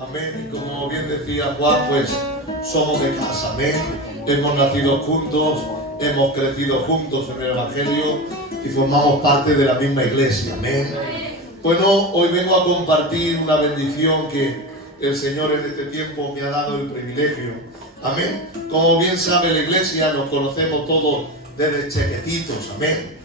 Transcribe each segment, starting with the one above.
Amén. Y como bien decía Juan, pues somos de casa. Amén. Hemos nacido juntos, hemos crecido juntos en el Evangelio y formamos parte de la misma iglesia. Amén. Bueno, hoy vengo a compartir una bendición que el Señor en este tiempo me ha dado el privilegio. Amén. Como bien sabe la iglesia, nos conocemos todos desde chiquititos. Amén.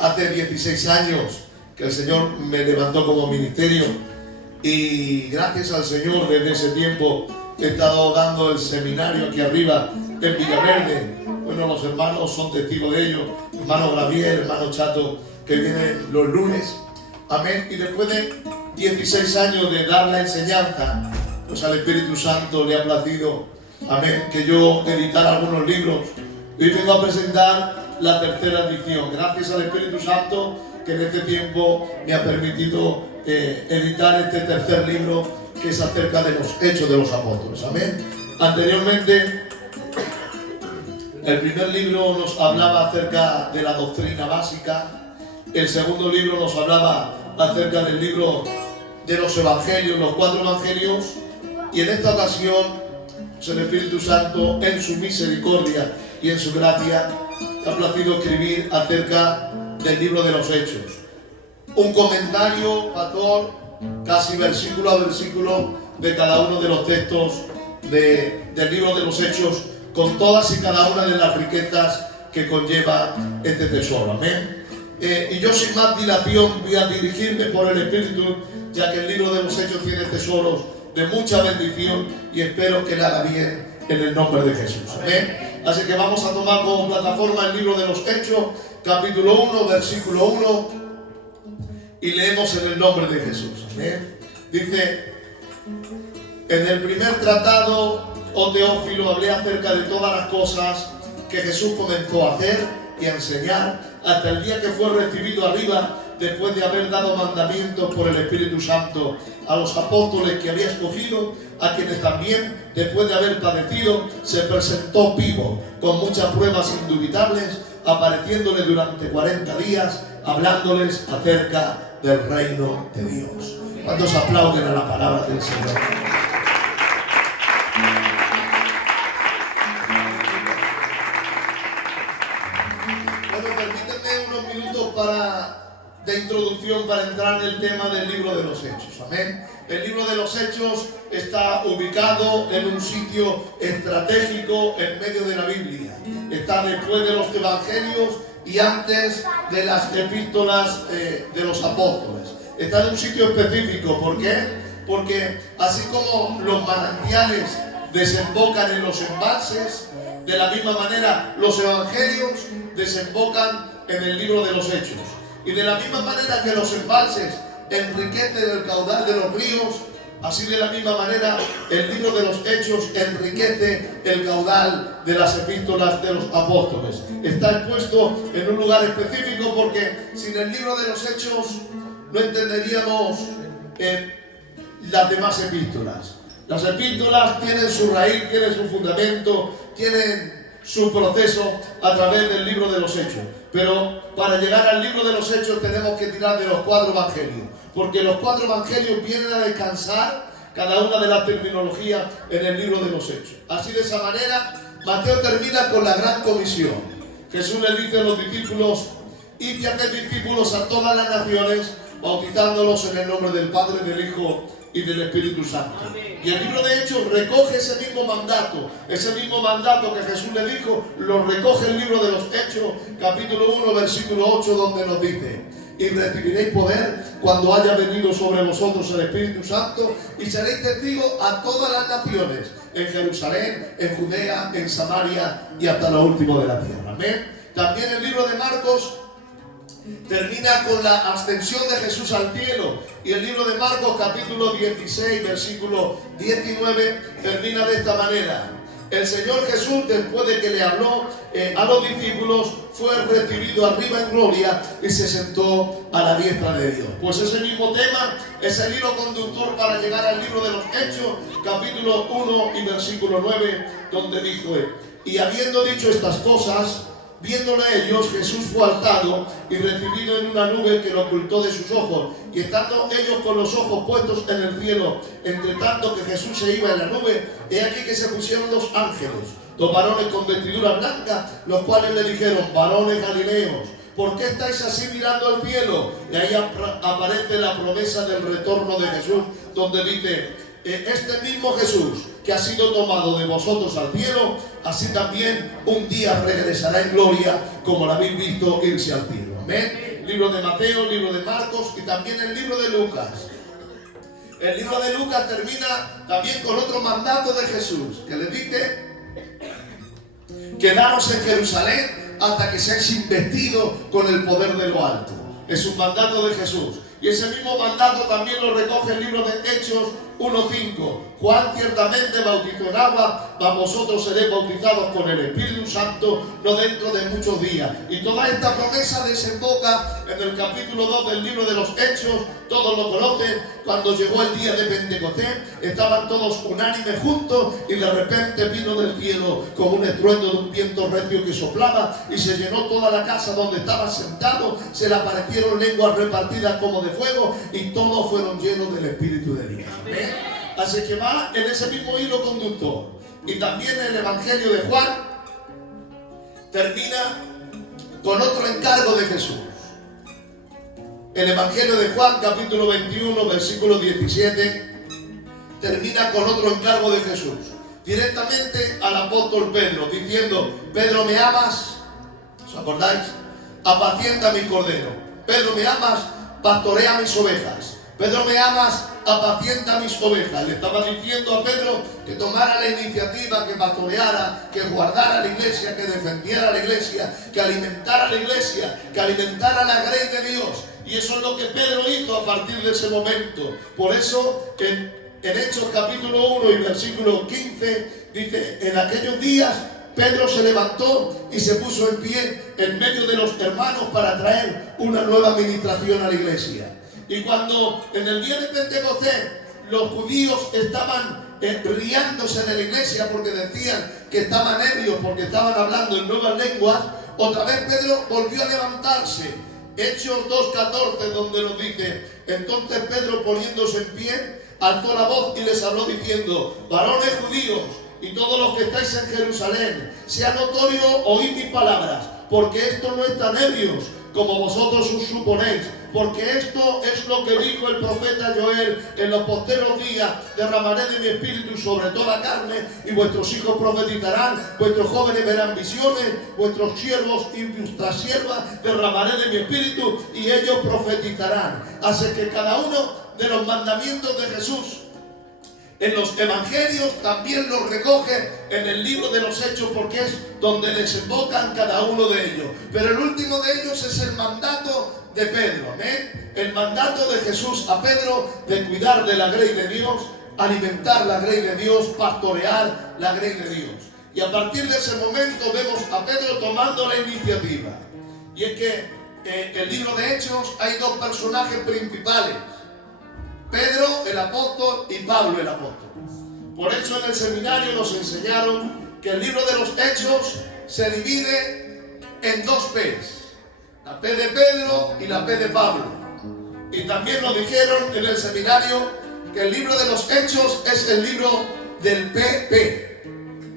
Hace 16 años que el Señor me levantó como ministerio y gracias al Señor desde ese tiempo he estado dando el seminario aquí arriba en Villaverde. Bueno, los hermanos son testigos de ello, hermano Gabriel, hermano Chato, que vienen los lunes. Amén. Y después de 16 años de dar la enseñanza, pues al Espíritu Santo le ha placido, amén, que yo editara algunos libros. Hoy vengo a presentar la tercera edición. Gracias al Espíritu Santo que en este tiempo me ha permitido editar este tercer libro, que es acerca de los Hechos de los Apóstoles. Amén. Anteriormente, el primer libro nos hablaba acerca de la doctrina básica. El segundo libro nos hablaba acerca del libro de los evangelios, los 4 evangelios. Y en esta ocasión, pues el Espíritu Santo, en su misericordia y en su gracia, ha placido escribir acerca del libro de los Hechos. Un comentario, pastor, casi versículo a versículo de cada uno de los textos del libro de los Hechos, con todas y cada una de las riquezas que conlleva este tesoro. Amén. Y yo sin más dilación voy a dirigirme por el Espíritu, ya que el libro de los Hechos tiene tesoros de mucha bendición y espero que le haga bien en el nombre de Jesús. Amén. Así que vamos a tomar como plataforma el libro de los Hechos, capítulo 1, versículo 1, y leemos en el nombre de Jesús. Amén. Dice: en el primer tratado, oh Teófilo, hablé acerca de todas las cosas que Jesús comenzó a hacer y a enseñar hasta el día que fue recibido arriba, después de haber dado mandamientos por el Espíritu Santo a los apóstoles que había escogido, a quienes también, después de haber padecido, se presentó vivo, con muchas pruebas indubitables, apareciéndoles durante 40 días, hablándoles acerca del reino de Dios. ¿Cuántos aplauden a la palabra del Señor? Bueno, permítanme unos minutos de introducción para entrar en el tema del libro de los Hechos. Amén. El libro de los Hechos está ubicado en un sitio estratégico en medio de la Biblia. Está después de los evangelios y antes de las epístolas de los apóstoles. Está en un sitio específico. ¿Por qué? Porque así como los manantiales desembocan en los embalses, de la misma manera los evangelios desembocan en el libro de los Hechos. Y de la misma manera que los embalses enriquecen el caudal de los ríos, así de la misma manera el libro de los Hechos enriquece el caudal de las epístolas de los apóstoles. Está expuesto en un lugar específico porque sin el libro de los Hechos no entenderíamos las demás epístolas. Las epístolas tienen su raíz, tienen su fundamento, tienen su proceso a través del libro de los Hechos. Pero para llegar al libro de los Hechos tenemos que tirar de los 4 evangelios, porque los 4 evangelios vienen a descansar cada una de las terminologías en el libro de los Hechos. Así, de esa manera, Mateo termina con la gran comisión. Jesús le dice a los discípulos: id y haced discípulos a todas las naciones, bautizándolos en el nombre del Padre, del Hijo y del Espíritu Santo. Y el libro de Hechos recoge ese mismo mandato que Jesús le dijo, lo recoge el libro de los Hechos, capítulo 1, versículo 8, donde nos dice: y recibiréis poder cuando haya venido sobre vosotros el Espíritu Santo, y seréis testigos a todas las naciones, en Jerusalén, en Judea, en Samaria y hasta lo último de la tierra. Amén. También el libro de Marcos termina con la ascensión de Jesús al cielo, y el libro de Marcos capítulo 16 versículo 19 termina de esta manera: el Señor Jesús, después de que le habló a los discípulos, fue recibido arriba en gloria y se sentó a la diestra de Dios. Pues ese mismo tema es el hilo conductor para llegar al libro de los Hechos, capítulo 1 y versículo 9, donde dijo: y habiendo dicho estas cosas, Viéndole ellos, Jesús fue alzado y recibido en una nube que lo ocultó de sus ojos. Y estando ellos con los ojos puestos en el cielo, entre tanto que Jesús se iba en la nube, he aquí que se pusieron dos ángeles, dos varones con vestiduras blancas, los cuales le dijeron: varones galileos, ¿por qué estáis así mirando al cielo? Y ahí aparece la promesa del retorno de Jesús, donde dice: este mismo Jesús que ha sido tomado de vosotros al cielo, así también un día regresará en gloria, como lo habéis visto irse al cielo. Amén. Libro de Mateo, libro de Marcos y también el libro de Lucas. El libro de Lucas termina también con otro mandato de Jesús, que le dice: quedaros en Jerusalén hasta que seáis investidos con el poder de lo alto. Es un mandato de Jesús. Y ese mismo mandato también lo recoge el libro de Hechos 1:5. Juan ciertamente bautizó en agua, mas vosotros seréis bautizados con el Espíritu Santo no dentro de muchos días. Y toda esta promesa desemboca en el capítulo 2 del libro de los Hechos. Todos lo conocen. Cuando llegó el día de Pentecostés, estaban todos unánimes juntos, y de repente vino del cielo como un estruendo de un viento recio que soplaba, y se llenó toda la casa donde estaban sentados. Se le aparecieron lenguas repartidas como de fuego, y todos fueron llenos del Espíritu de Dios. Amén. Así que va en ese mismo hilo conductor. Y también el Evangelio de Juan termina con otro encargo de Jesús. El Evangelio de Juan, capítulo 21, versículo 17, termina con otro encargo de Jesús, directamente al apóstol Pedro, diciendo: Pedro, ¿me amas? ¿Os acordáis? Apacienta mi cordero. Pedro, ¿me amas? Pastorea mis ovejas. Pedro, ¿me amas? Apacienta mis ovejas. Le estaba diciendo a Pedro que tomara la iniciativa, que pastoreara, que guardara la iglesia, que defendiera la iglesia, que alimentara la iglesia, que alimentara la grey de Dios. Y eso es lo que Pedro hizo a partir de ese momento. Por eso en Hechos capítulo 1 y versículo 15 dice: en aquellos días Pedro se levantó y se puso en pie en medio de los hermanos para traer una nueva administración a la iglesia. Y cuando en el día de Pentecostés los judíos estaban riándose de la iglesia porque decían que estaban ebrios, porque estaban hablando en nuevas lenguas, otra vez Pedro volvió a levantarse. Hechos 2:14, donde nos dice: entonces Pedro, poniéndose en pie, alzó la voz y les habló diciendo: varones judíos y todos los que estáis en Jerusalén, sea notorio oíd mis palabras, porque esto no están ebrios como vosotros os suponéis, porque esto es lo que dijo el profeta Joel: en los posteros días derramaré de mi espíritu sobre toda carne, y vuestros hijos profetizarán, vuestros jóvenes verán visiones, vuestros siervos y vuestras siervas derramaré de mi espíritu, y ellos profetizarán. Así que cada uno de los mandamientos de Jesús en los evangelios también los recoge en el libro de los Hechos, porque es donde desembocan cada uno de ellos. Pero el último de ellos es el mandato de Pedro. Amén. El mandato de Jesús a Pedro de cuidar de la grey de Dios, alimentar la grey de Dios, pastorear la grey de Dios. Y a partir de ese momento vemos a Pedro tomando la iniciativa. Y es que en el libro de Hechos hay dos personajes principales: Pedro el apóstol y Pablo el apóstol. Por eso en el seminario nos enseñaron que el libro de los Hechos se divide en dos P's: la P de Pedro y la P de Pablo. Y también nos dijeron en el seminario que el libro de los Hechos es el libro del PP.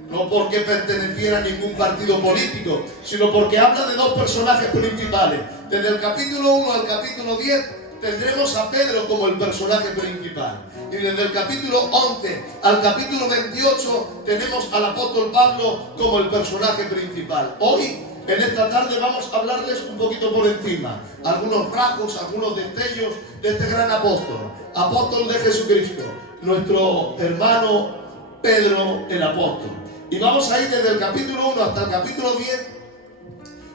No porque perteneciera a ningún partido político, sino porque habla de dos personajes principales. Desde el capítulo 1 al capítulo 10 tendremos a Pedro como el personaje principal. Y desde el capítulo 11 al capítulo 28 tenemos al apóstol Pablo como el personaje principal. Hoy, en esta tarde, vamos a hablarles un poquito por encima, algunos rasgos, algunos destellos de este gran apóstol de Jesucristo, nuestro hermano Pedro el apóstol. Y vamos a ir desde el capítulo 1 hasta el capítulo 10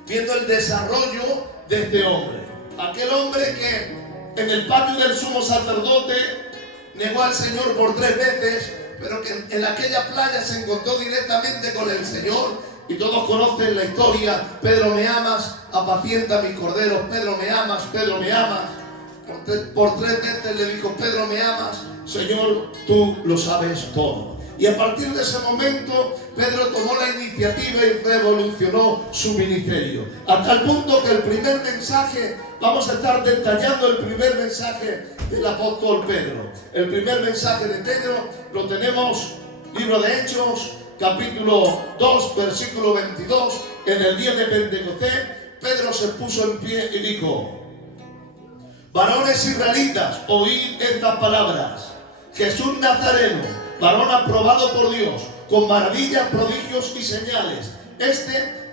viendo el desarrollo de este hombre. Aquel hombre que en el patio del sumo sacerdote negó al Señor por 3 veces, pero que en aquella playa se encontró directamente con el Señor. Y todos conocen la historia: Pedro, ¿me amas? Apacienta mis corderos. Pedro, ¿me amas? Pedro, ¿me amas? Por 3 veces le dijo: Pedro, ¿me amas? Señor, tú lo sabes todo. Y a partir de ese momento, Pedro tomó la iniciativa y revolucionó su ministerio. A tal punto que el primer mensaje, vamos a estar detallando el primer mensaje del apóstol Pedro. El primer mensaje de Pedro lo tenemos, libro de Hechos, capítulo 2, versículo 22. En el día de Pentecostés, Pedro se puso en pie y dijo: varones israelitas, oíd estas palabras. Jesús Nazareno, varón aprobado por Dios, con maravillas, prodigios y señales,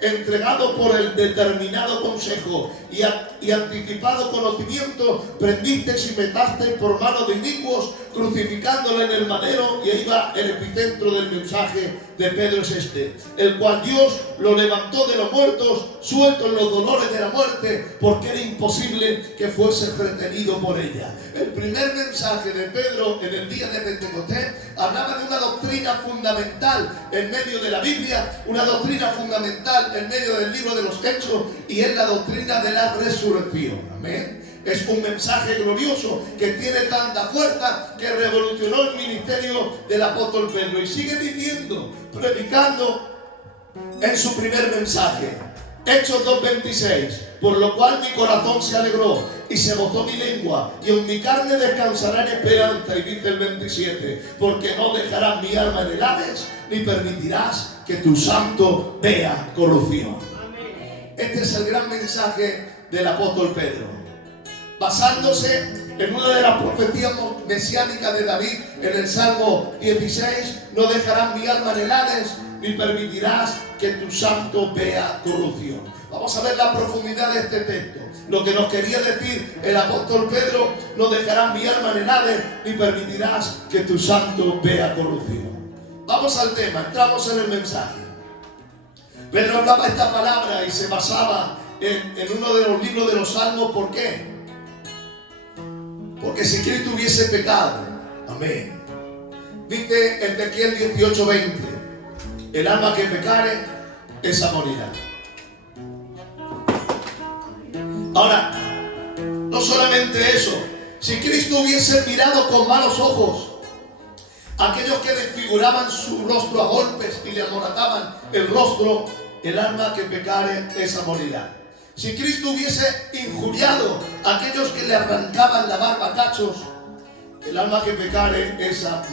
entregado por el determinado consejo y anticipado conocimiento, prendisteis y metasteis por mano de inicuos, crucificándole en el madero. Y ahí va el epicentro del mensaje de Pedro, es el cual Dios lo levantó de los muertos, suelto en los dolores de la muerte, porque era imposible que fuese retenido por ella. El primer mensaje de Pedro en el día de Pentecostés hablaba de una doctrina fundamental en medio de la Biblia, una doctrina fundamental en medio del libro de los Hechos, y es la doctrina de la resurrección. Amén. Es un mensaje glorioso que tiene tanta fuerza que revolucionó el ministerio del apóstol Pedro. Y sigue diciendo, predicando en su primer mensaje, Hechos 2:26, por lo cual mi corazón se alegró y se gozó mi lengua, y en mi carne descansará en esperanza. Y dice el 27, porque no dejarás mi alma en el Hades, ni permitirás que tu santo vea corrupción. Este es el gran mensaje del apóstol Pedro, basándose en una de las profecías mesiánicas de David en el Salmo 16, no dejarás mi alma en el Hades, ni permitirás que tu santo vea corrupción. Vamos a ver la profundidad de este texto. Lo que nos quería decir el apóstol Pedro: no dejarás mi alma en el Hades, ni permitirás que tu santo vea corrupción. Vamos al tema, entramos en el mensaje. Pedro hablaba esta palabra y se basaba en uno de los libros de los Salmos. ¿Por qué? Porque si Cristo hubiese pecado, amén. Dice Ezequiel 18:20, el alma que pecare, esa morirá. Ahora, no solamente eso, si Cristo hubiese mirado con malos ojos a aquellos que desfiguraban su rostro a golpes y le amorataban el rostro, el alma que pecare, esa morirá. Si Cristo hubiese injuriado a aquellos que le arrancaban la barba a cachos, el alma que pecare, esa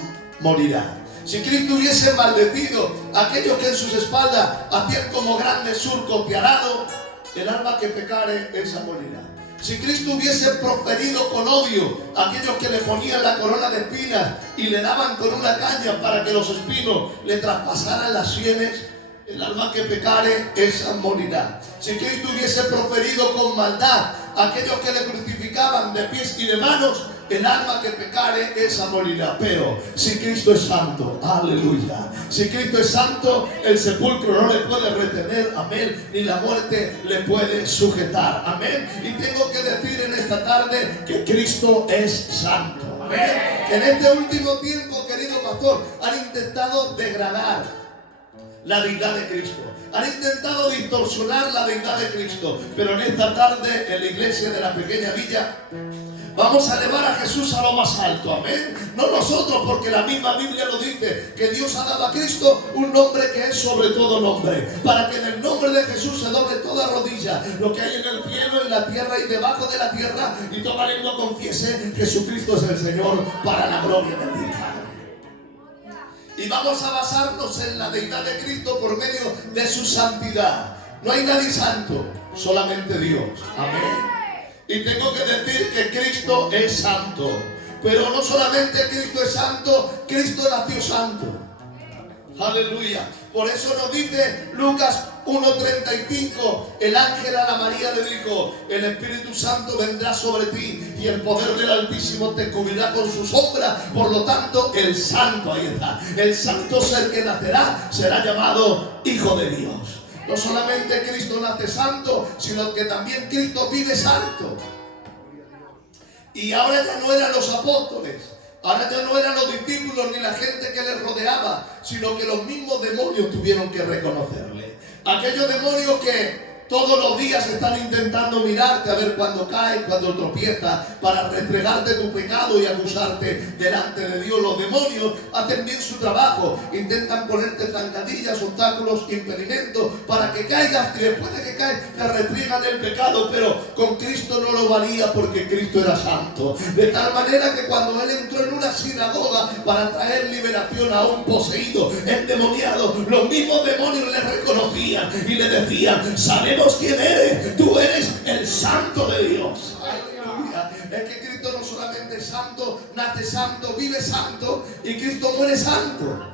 morirá. Si Cristo hubiese maldecido a aquellos que en sus espaldas hacían como grandes surcos de arado, el alma que pecare, esa morirá. Si Cristo hubiese proferido con odio a aquellos que le ponían la corona de espinas y le daban con una caña para que los espinos le traspasaran las sienes, el alma que pecare, esa morirá. Si Cristo hubiese proferido con maldad a aquellos que le crucificaban de pies y de manos, el alma que pecare, esa morirá. Pero si Cristo es santo, aleluya, si Cristo es santo, el sepulcro no le puede retener, amén, ni la muerte le puede sujetar, amén. Y tengo que decir en esta tarde que Cristo es santo, amén. En este último tiempo, querido pastor, han intentado degradar la deidad de Cristo, han intentado distorsionar la deidad de Cristo, pero en esta tarde, en la iglesia de la pequeña villa, vamos a elevar a Jesús a lo más alto, amén. No nosotros, porque la misma Biblia lo dice, que Dios ha dado a Cristo un nombre que es sobre todo nombre, para que en el nombre de Jesús se doble toda rodilla, lo que hay en el cielo, en la tierra y debajo de la tierra, y toda lengua confiese que Jesucristo es el Señor, para la gloria de Dios. Y vamos a basarnos en la deidad de Cristo por medio de su santidad. No hay nadie santo, solamente Dios, amén. Y tengo que decir que Cristo es santo. Pero no solamente Cristo es santo, Cristo nació santo. Aleluya. Por eso nos dice Lucas 1:35, el ángel a la María le dijo: el Espíritu Santo vendrá sobre ti y el poder del Altísimo te cubrirá con su sombra. Por lo tanto, el santo, ahí está, el santo ser que nacerá será llamado Hijo de Dios. No solamente Cristo nace santo, sino que también Cristo vive santo. Y ahora ya no eran los apóstoles, ahora ya no eran los discípulos ni la gente que les rodeaba, sino que los mismos demonios tuvieron que reconocerle. Aquellos demonios que todos los días están intentando mirarte a ver cuando caes, cuando tropiezas, para restregarte tu pecado y acusarte delante de Dios. Los demonios hacen bien su trabajo, intentan ponerte zancadillas, obstáculos, impedimentos para que caigas, y después de que caes te restriegan el pecado. Pero con Cristo no lo valía, porque Cristo era santo, de tal manera que cuando Él entró en una sinagoga para traer liberación a un poseído, endemoniado, los mismos demonios le reconocían y le decían: sabemos quién eres, tú eres el santo de Dios. Aleluya. Es que Cristo no solamente es santo, nace santo, vive santo, y Cristo muere santo.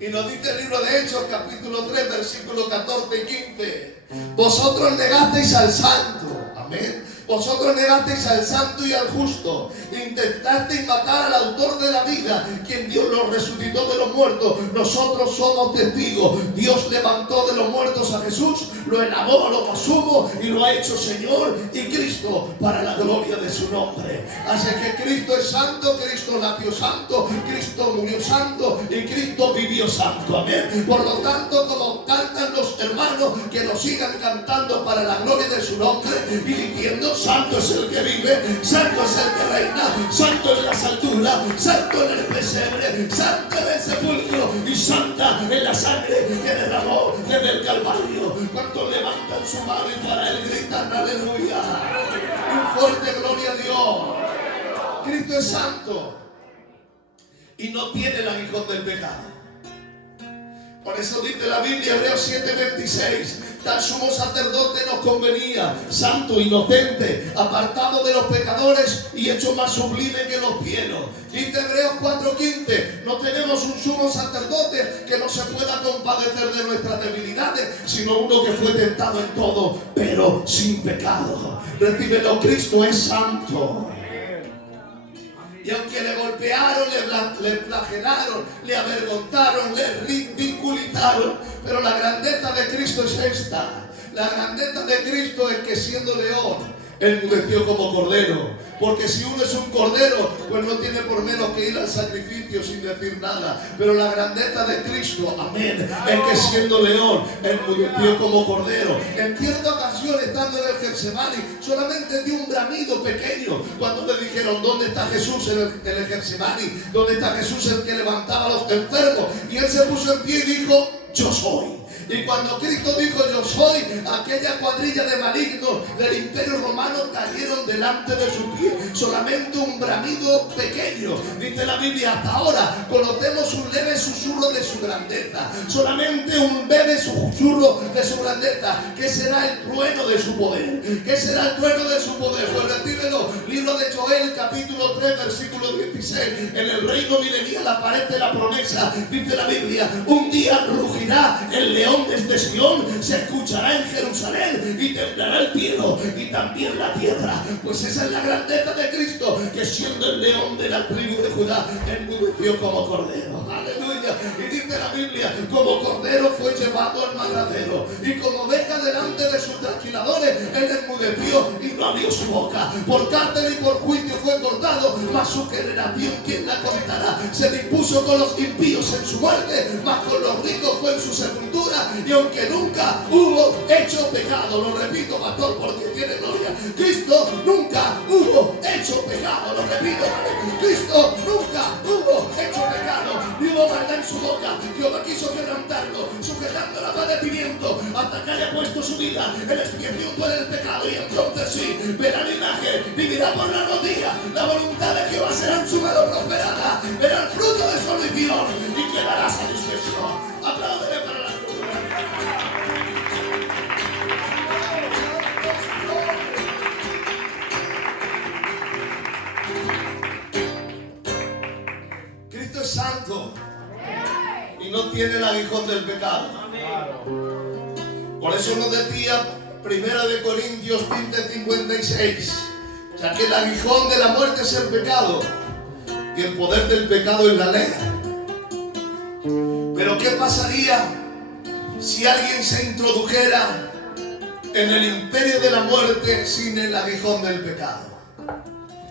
Y nos dice el libro de Hechos, capítulo 3, versículos 14 y 15: vosotros negasteis al santo. Amén. Vosotros negasteis al santo y al justo, intentasteis matar al autor de la vida, quien Dios lo resucitó de los muertos. Nosotros somos testigos. Dios levantó de los muertos a Jesús, lo elevó a lo más sumo y lo ha hecho Señor y Cristo para la gloria de su nombre. Así que Cristo es santo, Cristo nació santo, Cristo murió santo y Cristo vivió santo. Amén. Por lo tanto, como cantan los hermanos, que nos sigan cantando para la gloria de su nombre y diciendo: santo es el que vive, santo es el que reina, santo en las alturas, santo en el pesebre, santo en el sepulcro y santa en la sangre que derramó desde el Calvario. Cuando levantan su mano y para él gritan aleluya, un fuerte gloria a Dios. Cristo es santo y no tiene el aguijón del pecado. Por eso dice la Biblia, Hebreos 7:26: tal sumo sacerdote nos convenía, santo, inocente, apartado de los pecadores y hecho más sublime que los cielos. Dice Hebreos 4:15: no tenemos un sumo sacerdote que no se pueda compadecer de nuestras debilidades, sino uno que fue tentado en todo, pero sin pecado. Recíbelo, Cristo es santo. Y aunque le golpearon, le flagelaron, le avergonzaron, le ridiculizaron, pero la grandeza de Cristo es esta. La grandeza de Cristo es que, siendo león, enmudeció como cordero. Porque si uno es un cordero, pues no tiene por menos que ir al sacrificio sin decir nada. Pero la grandeza de Cristo, amén, es que siendo león, enmudeció como cordero. En cierta ocasión, estando en el Getsemaní, solamente dio un bramido pequeño cuando le dijeron: ¿dónde está Jesús en el Getsemaní? ¿Dónde está Jesús, el que levantaba a los enfermos? Y él se puso en pie y dijo: yo soy. Y cuando Cristo dijo yo soy, aquella cuadrilla de malignos del imperio romano cayeron delante de su pie. Solamente un bramido pequeño. Dice la Biblia: hasta ahora conocemos un leve susurro de su grandeza. Solamente un leve susurro de su grandeza. ¿Qué será el trueno de su poder? ¿Qué será el trueno de su poder? Pues recíbelo. Libro de Joel, capítulo 3, versículo 16. En el reino milenial aparece la promesa. Dice la Biblia: un día rugirá el león desde Sion, se escuchará en Jerusalén y temblará el cielo y también la tierra. Pues esa es la grandeza de Cristo, que siendo el león de la tribu de Judá, enmudeció como cordero. Aleluya. Y dice la Biblia: como cordero fue llevado al matadero, y como oveja delante de sus trasquiladores, él enmudeció y no abrió su boca. Por cárcel y por juicio fue cortado, mas su generación, ¿quién la contará? Se dispuso con los impíos en su muerte, mas con los ricos fue en su sepultura. Y aunque nunca hubo hecho pecado, lo repito, pastor, porque tiene gloria, Cristo nunca hubo hecho pecado, lo repito, Cristo nunca hubo hecho pecado, ni hubo maldad en su boca. Jehová quiso quebrantarlo, sujetando la padecimiento, hasta que haya puesto su vida en expiación por el pecado, y entonces sí, verá la imagen, vivirá por largos días. La voluntad de Jehová será en su mano prosperada, verá el fruto de su aflicción y quedará satisfecho. Apláudele para la cruz. Cristo es santo y no tiene el aguijón del pecado. Por eso nos decía 1 Corintios 15:56, ya que el aguijón de la muerte es el pecado y el poder del pecado es la ley. Pero ¿qué pasaría si alguien se introdujera en el imperio de la muerte sin el aguijón del pecado?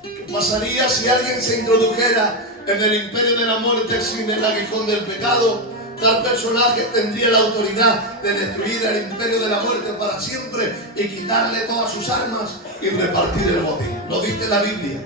¿Qué pasaría si alguien se introdujera en el imperio de la muerte sin el aguijón del pecado? tal personaje tendría la autoridad de destruir el imperio de la muerte para siempre y quitarle todas sus armas y repartir el botín. Lo dice la Biblia.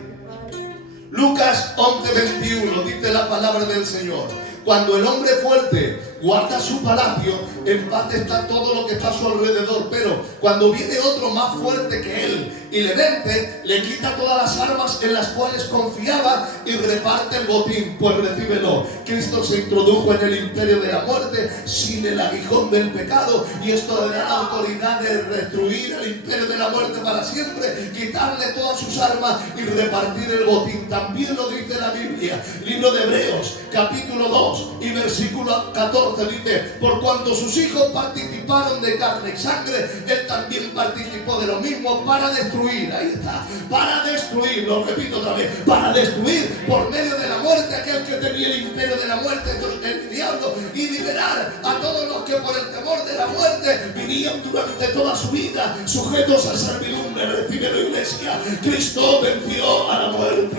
Lucas 11:21 dice la palabra del Señor. Cuando el hombre fuerte guarda su palacio, en paz está todo lo que está a su alrededor. Pero cuando viene otro más fuerte que él y le vence, le quita todas las armas en las cuales confiaba y reparte el botín. Pues recíbelo. Cristo se introdujo en el imperio de la muerte sin el aguijón del pecado, y esto le da la autoridad de destruir el imperio de la muerte para siempre, quitarle todas sus armas y repartir el botín. También lo dice la Biblia. Libro de Hebreos, capítulo 2 y versículo 14 dice: por cuanto sus hijos participaron de carne y sangre, él también participó de lo mismo para destruir. Ahí está, para destruir, lo repito otra vez, para destruir por medio de la muerte aquel que tenía el imperio de la muerte, el diablo, y liberar a todos los que por el temor de la muerte vivían durante toda su vida sujetos a servidumbre. Recíbelo, iglesia. Cristo venció a la muerte.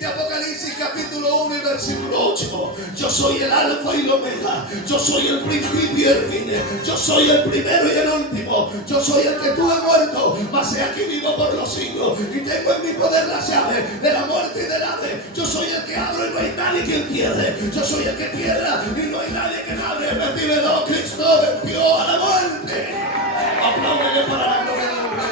Apocalipsis capítulo 1 y versículo 8: yo soy el alfa y el omega, yo soy el principio y el fin, yo soy el primero y el último, yo soy el que tuve muerto, mas he aquí vivo por los siglos, y tengo en mi poder las llaves de la muerte y del Hades. Yo soy el que abro y no hay nadie que cierre, yo soy el que cierra y no hay nadie que abre. Recíbelo, Cristo venció a la muerte. Apláudele para la gloria del Rey.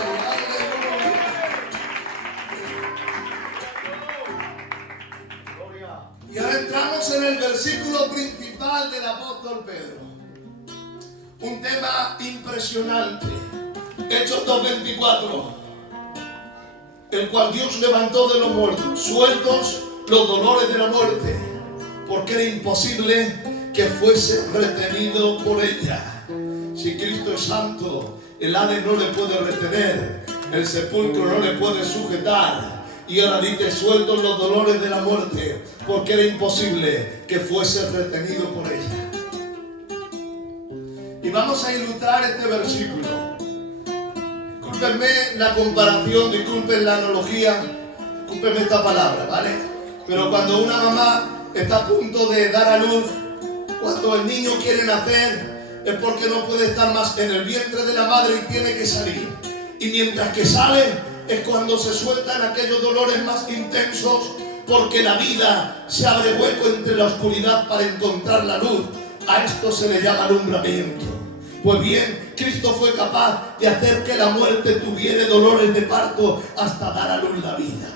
Y ahora entramos en el versículo principal del apóstol Pedro. Un tema impresionante. Hechos 2:24. El cual Dios levantó de los muertos, sueltos los dolores de la muerte, porque era imposible que fuese retenido por ella. Si Cristo es santo, el Hades no le puede retener, el sepulcro no le puede sujetar. Y ahora dice: sueltos los dolores de la muerte, porque era imposible que fuese retenido por ella. Y vamos a ilustrar este versículo. Discúlpenme la comparación, disculpen la analogía, discúlpenme esta palabra, ¿vale? Pero cuando una mamá está a punto de dar a luz, cuando el niño quiere nacer, es porque no puede estar más en el vientre de la madre y tiene que salir. Y mientras que sale, es cuando se sueltan aquellos dolores más intensos, porque la vida se abre hueco entre la oscuridad para encontrar la luz. A esto se le llama alumbramiento. Pues bien, Cristo fue capaz de hacer que la muerte tuviera dolores de parto hasta dar a luz la vida.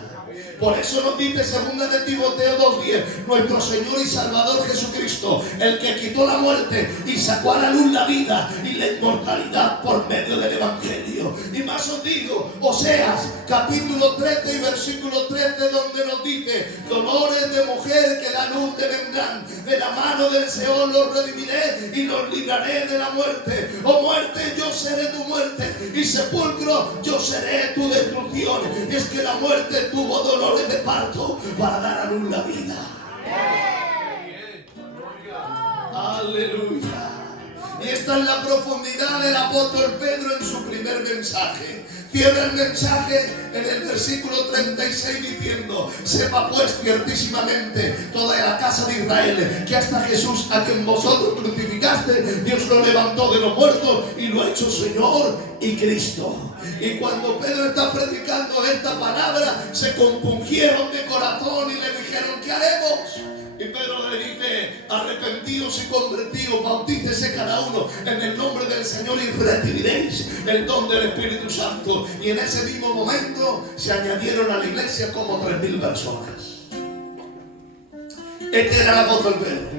Por eso nos dice 2 de Timoteo 2:10, nuestro Señor y Salvador Jesucristo, el que quitó la muerte y sacó a la luz la vida y la inmortalidad por medio del Evangelio. Y más os digo, Oseas capítulo 13 y versículo 13, donde nos dice: dolores de mujer que da luz te vendrán, de la mano del Seol los redimiré y los libraré de la muerte. Oh muerte, yo seré tu muerte, y sepulcro, yo seré tu destrucción. Y es que la muerte tuvo dolores de parto para dar a luz la vida. Aleluya. Y esta es la profundidad del apóstol Pedro en su primer mensaje. Cierra el mensaje en el versículo 36 diciendo: sepa pues ciertísimamente toda la casa de Israel que hasta Jesús, a quien vosotros crucificaste, Dios lo levantó de los muertos y lo ha hecho Señor y Cristo. Y cuando Pedro está predicando esta palabra, se compungieron de corazón y le dijeron: ¿qué haremos? Y Pedro le dice: arrepentíos y convertíos, bautícese cada uno en el nombre del Señor y recibiréis el don del Espíritu Santo. Y en ese mismo momento se añadieron a la iglesia como 3.000 personas. Este era el apóstol Pedro,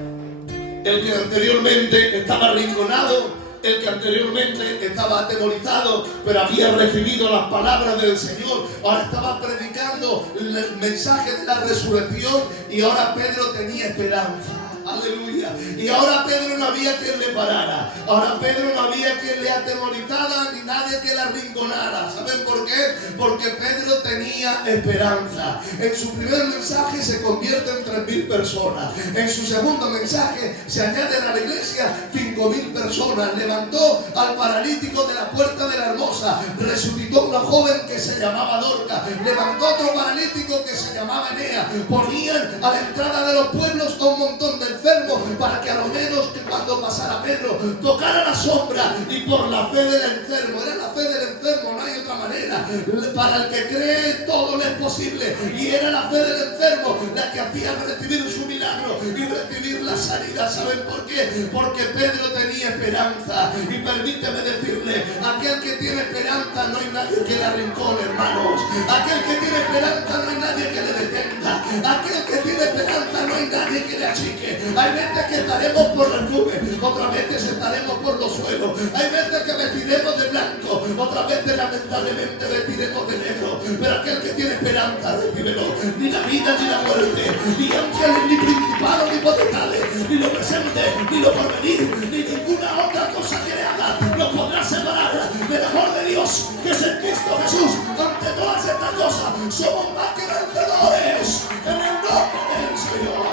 el que anteriormente estaba arrinconado, el que anteriormente estaba atemorizado, pero había recibido las palabras del Señor. Ahora estaba predicando el mensaje de la resurrección, y ahora Pedro tenía esperanza. Aleluya. Y ahora Pedro no había quien le parara. Ahora Pedro no había quien le atemorizara, ni nadie que le arrinconara. ¿Saben por qué? Porque Pedro tenía esperanza. En su primer mensaje se convierte en 3.000 personas. En su segundo mensaje se añaden a la iglesia 5.000 personas. Levantó al paralítico de la puerta de la Hermosa. Resucitó una joven que se llamaba Dorcas. Levantó otro paralítico que se llamaba Enea. Ponían a la entrada de los pueblos a un montón de enfermo, para que a lo menos que cuando pasara Pedro tocara la sombra, y por la fe del enfermo, era la fe del enfermo, no hay otra manera. Para el que cree todo le es posible, y era la fe del enfermo la que hacía recibir su milagro y recibir la sanidad. ¿Saben por qué? Porque Pedro tenía esperanza. Y permíteme decirle, aquel que tiene esperanza no hay nadie que le arrincone, hermanos. Aquel que tiene esperanza no hay nadie que le detenga. Aquel que tiene esperanza no hay nadie que le achique. Hay veces que estaremos por las nubes, otras veces estaremos por los suelos. Hay veces que vestiremos de blanco, otras veces lamentablemente vestiremos de negro. Pero aquel que tiene esperanza, recíbelo. Ni la vida ni la muerte, ni ángeles, ni principados, ni potestades, ni lo presente, ni lo porvenir, ni ninguna otra cosa que le haga nos podrá separar del amor de Dios que es en Cristo Jesús. Ante todas estas cosas somos más que vencedores en el nombre del Señor.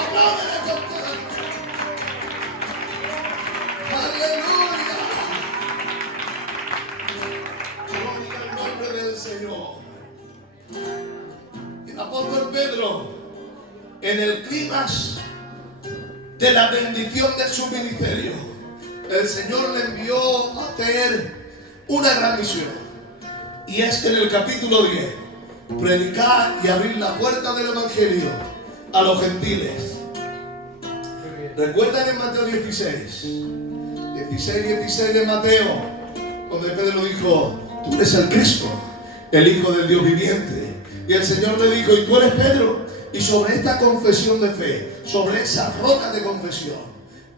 Apláudele con todo. Aleluya. Gloria al nombre del Señor. El apóstol Pedro, en el clímax de la bendición de su ministerio, el Señor le envió a hacer una gran misión. Y es que en el capítulo 10, predicar y abrir la puerta del Evangelio a los gentiles. ¿Recuerdan en Mateo 16 de Mateo, donde Pedro dijo: tú eres el Cristo, el Hijo del Dios viviente? Y el Señor le dijo: y tú eres Pedro, y sobre esta confesión de fe, sobre esa roca de confesión,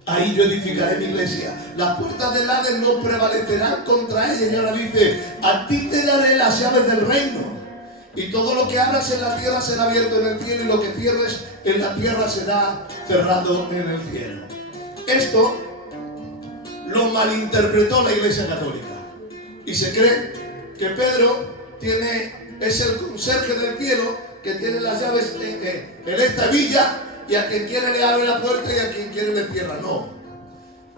ahí yo edificaré mi iglesia. Las puertas del Hades no prevalecerán contra ella. Y ahora dice: a ti te daré las llaves del reino, y todo lo que abras en la tierra será abierto en el cielo, y lo que cierres en la tierra será cerrado en el cielo. Esto lo malinterpretó la Iglesia Católica, y se cree que Pedro es el conserje del cielo, que tiene las llaves en esta villa, y a quien quiere le abre la puerta y a quien quiere le cierra. No.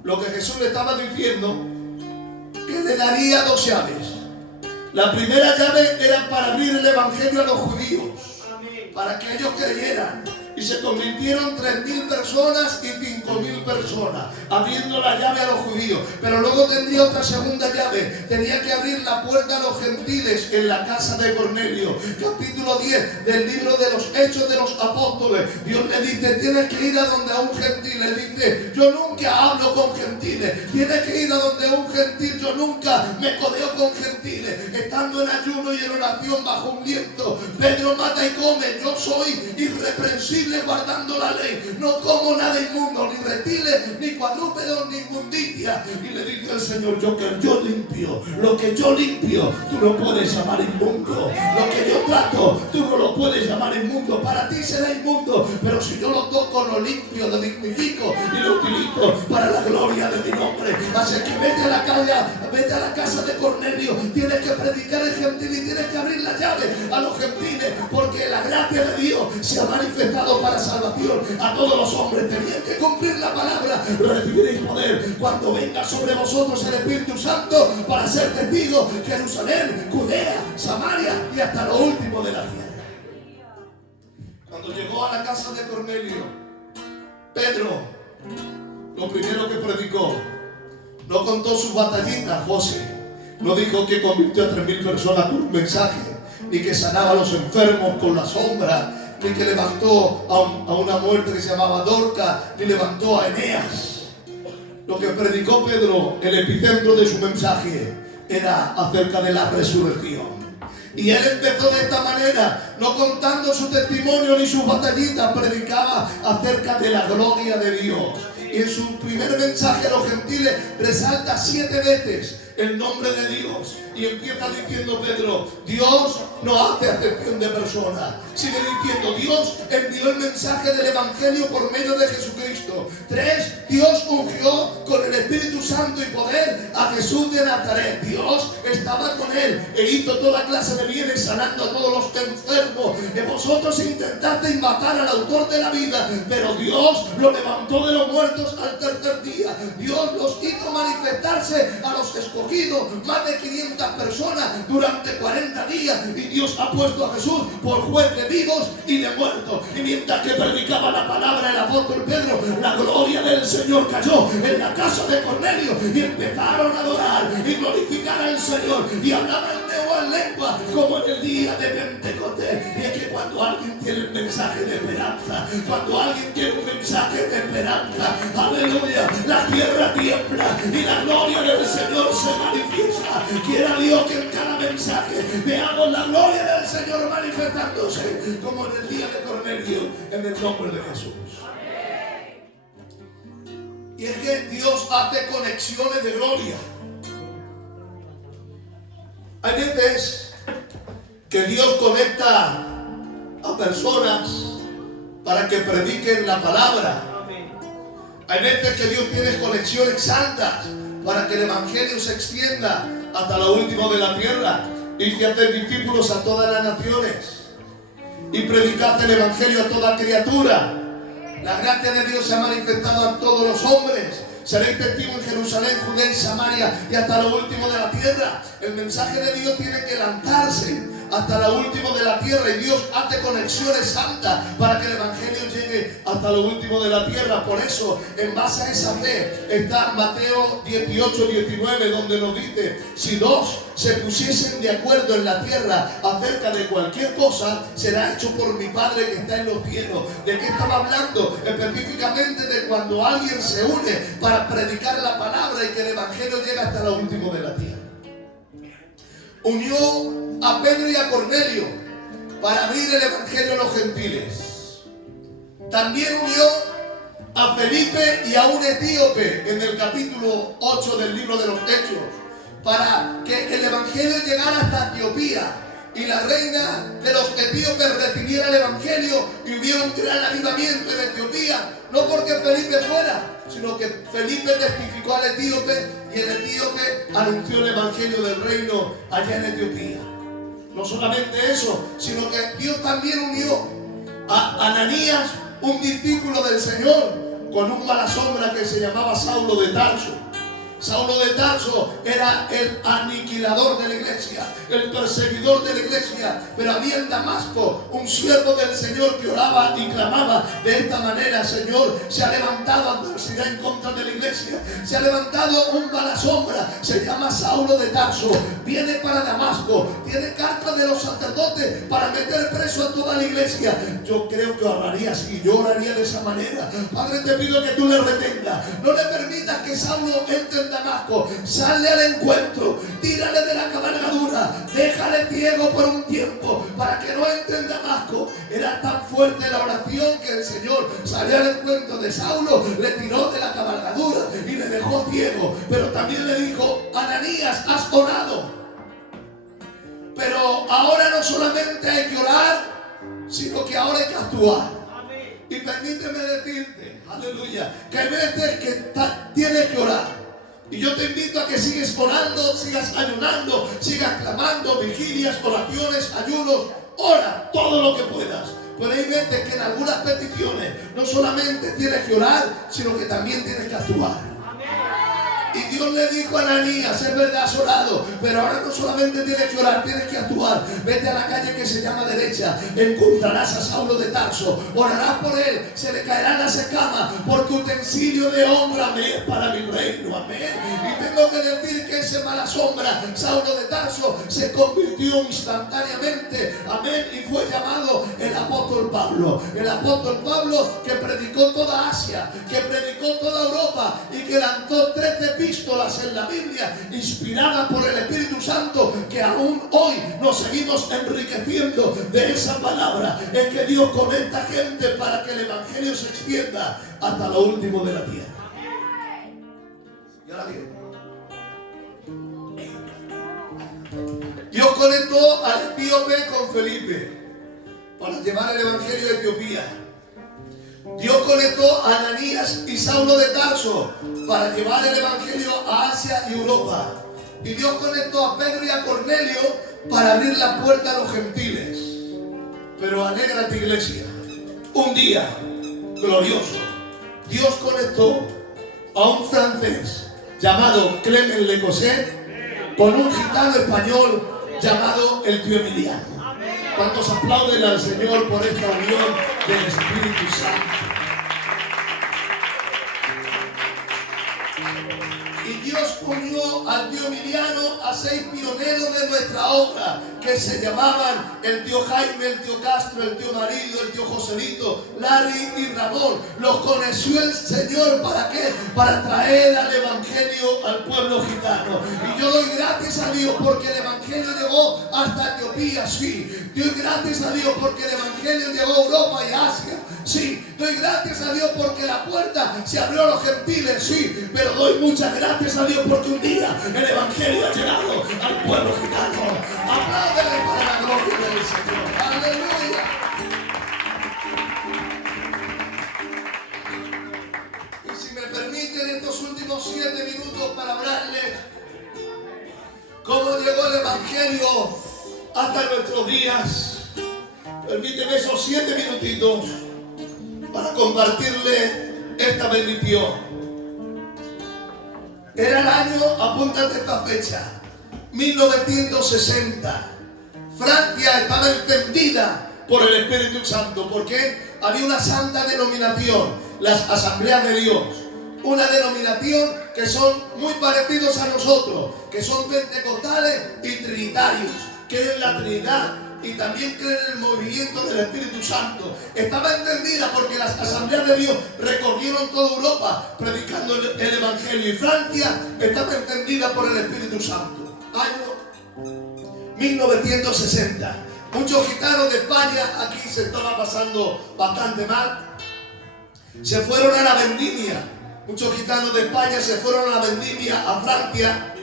Lo que Jesús le estaba diciendo, que le daría dos llaves. La primera llave era para abrir el evangelio a los judíos, para que ellos creyeran. Y se convirtieron 3.000 personas y 5.000 personas, abriendo la llave a los judíos. Pero luego tendría otra segunda llave. Tenía que abrir la puerta a los gentiles en la casa de Cornelio. Capítulo 10 del libro de los Hechos de los Apóstoles. Dios le dice: tienes que ir a donde a un gentil. Le dice: yo nunca hablo con gentiles. Tienes que ir a donde a un gentil. Yo nunca me codeo con gentiles. Estando en ayuno y en oración bajo un lienzo, Pedro mata y come. Yo soy irreprensible guardando la ley, no como nada inmundo, ni reptiles, ni cuadrúpedos, ni inmundicia. Y le dice el Señor: yo limpio, lo que yo limpio, tú no puedes llamar inmundo. Lo que yo trato, tú no lo puedes llamar inmundo. Para ti será inmundo, pero si yo lo toco, lo limpio, lo dignifico y lo utilizo para la gloria de mi nombre. Así que vete a la casa de Cornelio. Tienes que predicar el gentil y tienes que abrir la llave a los gentiles, porque la gracia de Dios se ha manifestado para salvación a todos los hombres. Tenían que cumplir la palabra. Recibiréis poder cuando venga sobre vosotros el Espíritu Santo, para ser testigos en Jerusalén, Judea, Samaria y hasta lo último de la tierra. Cuando llegó a la casa de Cornelio, Pedro, lo primero que predicó, no contó sus batallitas, José. No dijo que convirtió a 3.000 personas con un mensaje, ni que sanaba a los enfermos con la sombra, ni que levantó a una muerte que se llamaba Dorca, ni levantó a Eneas. Lo que predicó Pedro, el epicentro de su mensaje, era acerca de la resurrección. Y él empezó de esta manera, no contando su testimonio ni sus batallitas, predicaba acerca de la gloria de Dios. Y en su primer mensaje a los gentiles resalta 7 veces el nombre de Dios. Y empieza diciendo Pedro: Dios no hace acepción de personas. Sigue diciendo: Dios envió el mensaje del Evangelio por medio de Jesucristo. 3. Dios ungió con el Espíritu Santo y poder a Jesús de Nazaret. Dios estaba con él e hizo toda clase de bienes, sanando a todos los enfermos. Que vosotros intentasteis matar al autor de la vida, pero Dios lo levantó de los muertos al tercer día. Dios los hizo manifestarse a los escogidos escogido más de 500 personas durante 40 días y Dios ha puesto a Jesús por juez de vivos y de muertos. Y mientras que predicaba la palabra el apóstol Pedro, la gloria del Señor cayó en la casa de Cornelio y empezaron a adorar y glorificar al Señor y hablaban nuevas lenguas como en el día de Pentecostés. Y es que cuando alguien tiene un mensaje de esperanza, cuando alguien tiene un mensaje de esperanza, aleluya, la tierra tiembla y la gloria del Señor se manifiesta. Quiera Dios que en cada mensaje veamos la gloria del Señor manifestándose como en el día de Cornelio, en el nombre de Jesús. Y es que Dios hace conexiones de gloria. Hay veces que Dios conecta a personas para que prediquen la palabra. Hay veces que Dios tiene conexiones santas para que el evangelio se extienda hasta lo último de la tierra. Y que hacer discípulos a todas las naciones y predicad el evangelio a toda criatura. La gracia de Dios se ha manifestado a todos los hombres. Seréis testigos en Jerusalén, Judea y Samaria y hasta lo último de la tierra. El mensaje de Dios tiene que lanzarse hasta lo último de la tierra y Dios hace conexiones santas para que el evangelio llegue hasta lo último de la tierra. Por eso, en base a esa fe, está Mateo 18, 19, donde nos dice: si dos se pusiesen de acuerdo en la tierra acerca de cualquier cosa, será hecho por mi Padre que está en los cielos. ¿De qué estaba hablando? Específicamente de cuando alguien se une para predicar la palabra y que el evangelio llegue hasta lo último de la tierra. Unió a Pedro y a Cornelio para abrir el evangelio a los gentiles. También unió a Felipe y a un etíope en el capítulo 8 del libro de los Hechos para que el evangelio llegara hasta Etiopía y la reina de los etíopes recibiera el evangelio y hubiera un gran avivamiento en Etiopía, no porque Felipe fuera, sino que Felipe testificó al etíope y el etíope anunció el evangelio del reino allá en Etiopía. No solamente eso, sino que Dios también unió a Ananías, un discípulo del Señor, con un mala sombra que se llamaba Saulo de Tarso. Saulo de Tarso era el aniquilador de la iglesia, el perseguidor de la iglesia. Pero había en Damasco un siervo del Señor que oraba y clamaba de esta manera: Señor, se ha levantado adversidad en contra de la iglesia, se ha levantado un mala sombra, se llama Saulo de Tarso, viene para Damasco, tiene cartas de los sacerdotes para meter preso a toda la iglesia. Yo creo que oraría así, yo oraría de esa manera. Padre, te pido que tú le retengas, no le permitas que Saulo entre en Damasco, sale al encuentro, tírale de la cabalgadura, déjale ciego por un tiempo para que no entre en Damasco. Era tan fuerte la oración que el Señor salió al encuentro de Saulo, le tiró de la cabalgadura y le dejó ciego. Pero también le dijo: Ananías, has orado, pero ahora no solamente hay que orar, sino que ahora hay que actuar. Y permíteme decirte, aleluya, que hay veces que tienes que orar. Y yo te invito a que sigas orando, sigas ayunando, sigas clamando, vigilias, oraciones, ayunos. Ora todo lo que puedas. Pero hay veces que en algunas peticiones no solamente tienes que orar, sino que también tienes que actuar. Y Dios le dijo a Ananías: es verdad, has orado, pero ahora no solamente tienes que orar, tienes que actuar. Vete a la calle que se llama derecha, encontrarás a Saulo de Tarso, orarás por él, se le caerán las escamas, porque utensilio de honra me es para mi reino. Amén. Y tengo que decir que ese mala sombra, Saulo de Tarso, se convirtió instantáneamente, amén, y fue llamado el apóstol Pablo. El apóstol Pablo que predicó toda Asia, que predicó toda Europa y que lanzó 13 epístolas en la Biblia inspirada por el Espíritu Santo, que aún hoy nos seguimos enriqueciendo de esa palabra. Es que Dios conecta gente para que el evangelio se extienda hasta lo último de la tierra. Y ahora bien, Dios conectó al etíope con Felipe para llevar el evangelio a Etiopía. Dios conectó a Ananías y Saulo de Tarso para llevar el evangelio a Asia y Europa. Y Dios conectó a Pedro y a Cornelio para abrir la puerta a los gentiles. Pero alégrate, iglesia, un día glorioso Dios conectó a un francés llamado Clement Le Cosset con un gitano español llamado el tío Emiliano. ¿Cuántos aplauden al Señor por esta unión del Espíritu Santo? Y Dios unió al tío Emiliano a 6 pioneros de nuestra obra, que se llamaban el tío Jaime, el tío Castro, el tío Marido, el tío Joselito, Larry y Ramón. Los conoció el Señor, ¿para qué? Para traer al Evangelio al pueblo gitano. Y yo doy gracias a Dios porque el Evangelio llegó hasta Etiopía, sí. Doy gracias a Dios porque el Evangelio llegó a Europa y Asia, sí. Doy gracias a Dios porque la puerta se abrió a los gentiles, sí. Pero doy muchas gracias a Dios porque un día el Evangelio ha llegado al pueblo gitano. Apláudele para la gloria del Señor. Aleluya. Y si me permiten estos últimos 7 minutos para hablarles cómo llegó el Evangelio hasta nuestros días, permíteme esos 7 minutitos para compartirle esta bendición. Era el año, apúntate esta fecha, 1960. Francia estaba encendida por el Espíritu Santo, porque había una santa denominación, las Asambleas de Dios, una denominación que son muy parecidos a nosotros, que son pentecostales y trinitarios, creen en la Trinidad y también creen en el movimiento del Espíritu Santo. Estaba encendida porque las Asambleas de Dios recorrieron toda Europa predicando el Evangelio, y Francia estaba encendida por el Espíritu Santo. Año 1960. Muchos gitanos de España, aquí se estaba pasando bastante mal, se fueron a la vendimia. Muchos gitanos de España se fueron a la vendimia a Francia,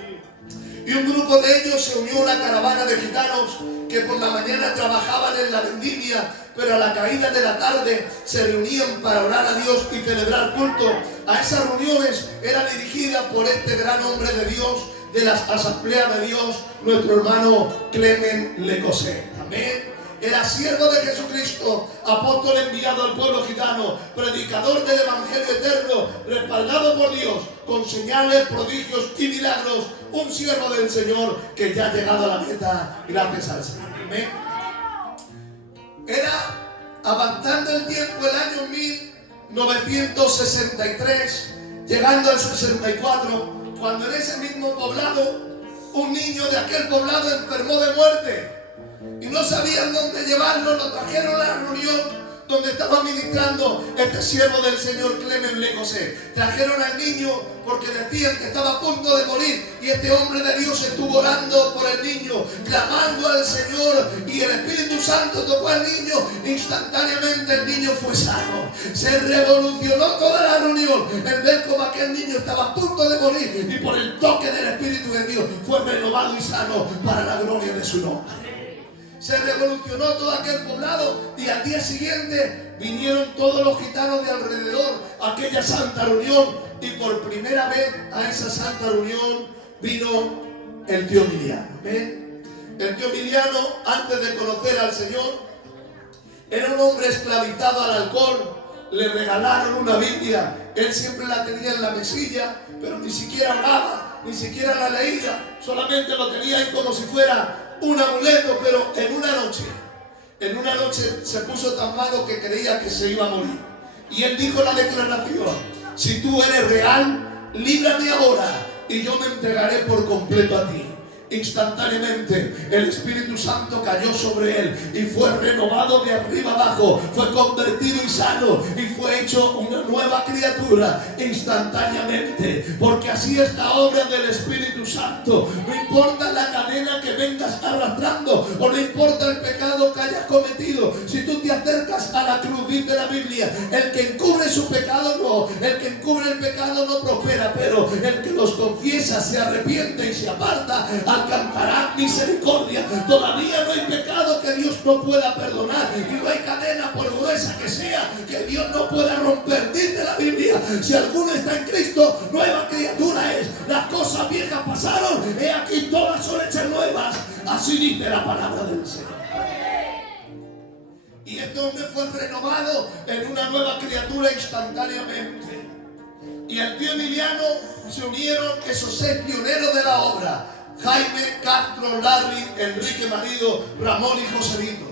y un grupo de ellos se unió a una caravana de gitanos que por la mañana trabajaban en la vendimia, pero a la caída de la tarde se reunían para orar a Dios y celebrar culto. A esas reuniones era dirigida por este gran hombre de Dios, de las Asambleas de Dios, nuestro hermano Clement Lecosset. Amén. Era siervo de Jesucristo, apóstol enviado al pueblo gitano, predicador del Evangelio eterno, respaldado por Dios, con señales, prodigios y milagros. Un siervo del Señor que ya ha llegado a la meta, gracias al Señor. Amén. Era, avanzando el tiempo, el año 1963, llegando al 64, cuando en ese mismo poblado, un niño de aquel poblado enfermó de muerte. Y no sabían dónde llevarlo, lo trajeron a la reunión donde estaba ministrando este siervo del Señor, Clement Lecosset. Trajeron al niño porque decían que estaba a punto de morir, y este hombre de Dios estuvo orando por el niño, clamando al Señor, y el Espíritu Santo tocó al niño. Instantáneamente el niño fue sano. Se revolucionó toda la reunión en ver cómo aquel niño estaba a punto de morir, y por el toque del Espíritu de Dios fue renovado y sano para la gloria de su nombre. Se revolucionó todo aquel poblado, y al día siguiente vinieron todos los gitanos de alrededor a aquella santa reunión, y por primera vez a esa santa reunión vino el tío Emiliano. ¿Ven? El tío Emiliano, antes de conocer al Señor, era un hombre esclavizado al alcohol. Le regalaron una Biblia, él siempre la tenía en la mesilla, pero ni siquiera oraba, ni siquiera la leía, solamente lo tenía ahí como si fuera un amuleto. Pero en una noche se puso tan malo que creía que se iba a morir, y él dijo la declaración: si tú eres real, líbrame ahora y yo me entregaré por completo a ti. Instantáneamente el Espíritu Santo cayó sobre él y fue renovado de arriba abajo, fue convertido y sano, y fue hecho una nueva criatura instantáneamente. Porque así es la obra del Espíritu Santo. No importa la cadena que vengas arrastrando, o no importa el pecado que hayas cometido, si tú te acercas a la cruz, dice la Biblia, el que encubre su pecado no, el que encubre el pecado no prospera, pero el que los confiesa, se arrepiente y se aparta, alcanzará misericordia. Todavía no hay pecado que Dios no pueda perdonar, y no hay cadena, por gruesa que sea, que Dios no pueda romper. Dice la Biblia: si alguno está en Cristo, nueva criatura es. Las cosas viejas pasaron, he aquí todas son hechas nuevas. Así dice la palabra del Señor. Y este hombre fue renovado en una nueva criatura instantáneamente. Y al tío Emiliano se unieron esos 6 pioneros de la obra: Jaime, Castro, Larry, Enrique marido, Ramón y Joselito.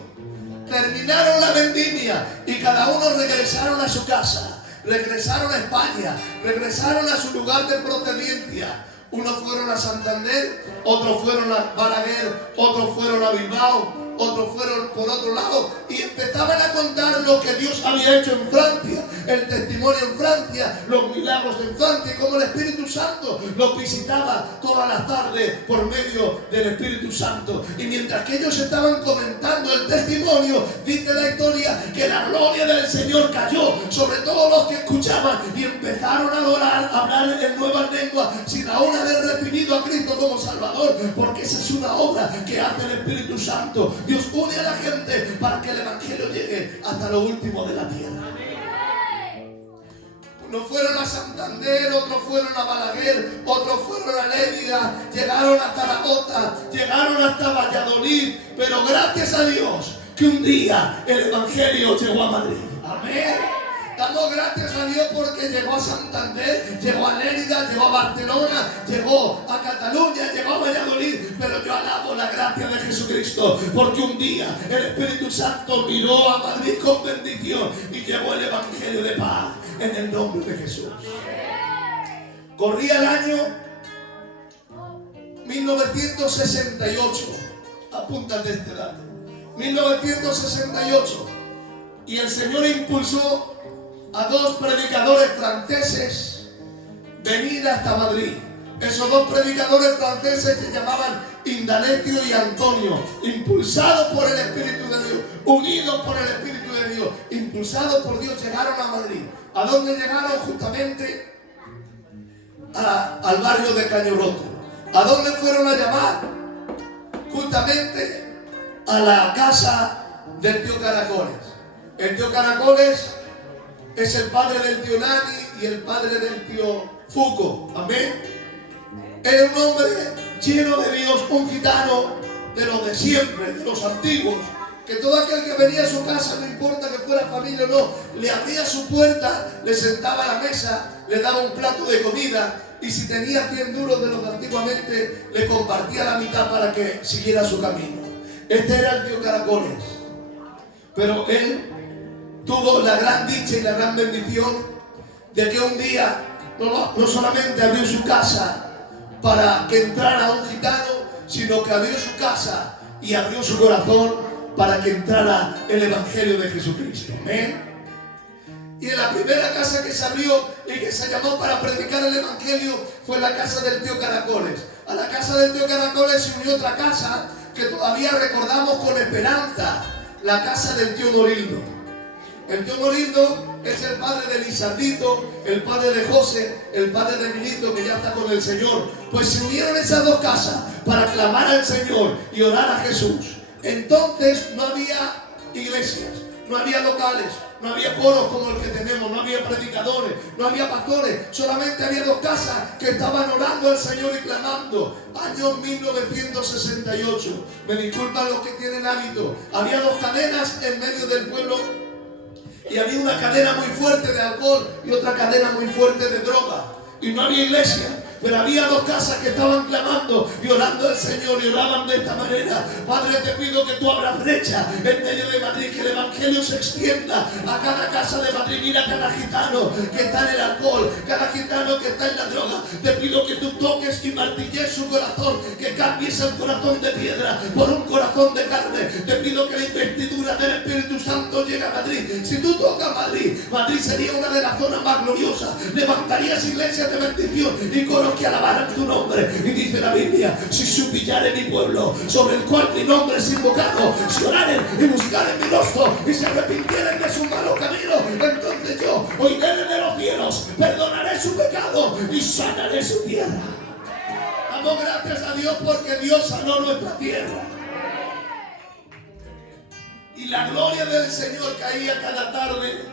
Terminaron la vendimia y cada uno regresaron a su casa, regresaron a España, regresaron a su lugar de procedencia. Unos fueron a Santander, otros fueron a Balaguer, otros fueron a Bilbao, otros fueron por otro lado y empezaban a contar lo que Dios había hecho en Francia, el testimonio en Francia, los milagros en Francia, y cómo el Espíritu Santo los visitaba todas las tardes por medio del Espíritu Santo. Y mientras que ellos estaban comentando el testimonio, dice la historia que la gloria del Señor cayó sobre todos los que escuchaban y empezaron a adorar, a hablar en nuevas lenguas sin aún haber recibido a Cristo como Salvador, porque esa es una obra que hace el Espíritu Santo. Dios une a la gente para que el Evangelio llegue hasta lo último de la tierra. Unos fueron a Santander, otros fueron a Balaguer, otros fueron a Lérida, llegaron a Zaragoza, llegaron hasta Valladolid, pero gracias a Dios que un día el Evangelio llegó a Madrid. Amén. Damos gracias a Dios porque llegó a Santander, llegó a Lérida, llegó a Barcelona, llegó a Cataluña, llegó a Valladolid. Pero yo alabo la gracia de Jesucristo porque un día el Espíritu Santo miró a Madrid con bendición y llegó el Evangelio de paz en el nombre de Jesús. Corría el año 1968. Apúntate este dato. 1968. Y el Señor impulsó a dos predicadores franceses venir hasta Madrid. Esos dos predicadores franceses se llamaban Indalecio y Antonio, impulsados por el Espíritu de Dios, unidos por el Espíritu de Dios, impulsados por Dios, llegaron a Madrid. ¿A dónde llegaron? Justamente al barrio de Cañoroto. ¿A dónde fueron a llamar? Justamente a la casa del tío Caracoles. El tío Caracoles es el padre del tío Nani y el padre del tío Fuco. Amén. Era un hombre lleno de Dios, un gitano de los de siempre, de los antiguos, que todo aquel que venía a su casa, no importa que fuera familia o no, le abría su puerta, le sentaba a la mesa, le daba un plato de comida y si tenía 100 duros de los de antiguamente, le compartía la mitad para que siguiera su camino. Este era el tío Caracoles. Pero él tuvo la gran dicha y la gran bendición de que un día no solamente abrió su casa para que entrara un gitano, sino que abrió su casa y abrió su corazón para que entrara el Evangelio de Jesucristo. Amén. Y en la primera casa que se abrió y que se llamó para predicar el Evangelio fue la casa del tío Caracoles. A la casa del tío Caracoles se unió otra casa que todavía recordamos con esperanza, la casa del tío Morildo. El tío Morildo es el padre de Lizardito, el padre de José, el padre de Milito, que ya está con el Señor. Pues se unieron esas dos casas para clamar al Señor y orar a Jesús. Entonces no había iglesias, no había locales, no había coros como el que tenemos, no había predicadores, no había pastores. Solamente había dos casas que estaban orando al Señor y clamando. Año 1968. Me disculpan los que tienen hábito. Había dos cadenas en medio del pueblo. Y había una cadena muy fuerte de alcohol y otra cadena muy fuerte de droga. Y no había iglesia, pero había dos casas que estaban clamando y orando al Señor y oraban de esta manera. Padre, te pido que tú abras brecha en medio de Madrid, que el Evangelio se extienda a cada casa de Madrid. Mira cada gitano que está en el alcohol, cada gitano que está en la droga. Te pido que tú toques y martilles su corazón, que cambies el corazón de piedra por un corazón de carne. Te pido que la investidura del Espíritu Santo llegue a Madrid. Si tú tocas Madrid, Madrid sería una de las zonas más gloriosas. Levantarías iglesias de bendición y coros que alabaran tu nombre. Y dice la Biblia: si supillare mi pueblo, sobre el cual mi nombre es invocado, si oraren y buscaren mi rostro y se arrepintieren de su malo camino, entonces yo oiré desde los cielos, perdonaré su pecado y sanaré su tierra. Damos gracias a Dios porque Dios sanó nuestra tierra. Y la gloria del Señor caía cada tarde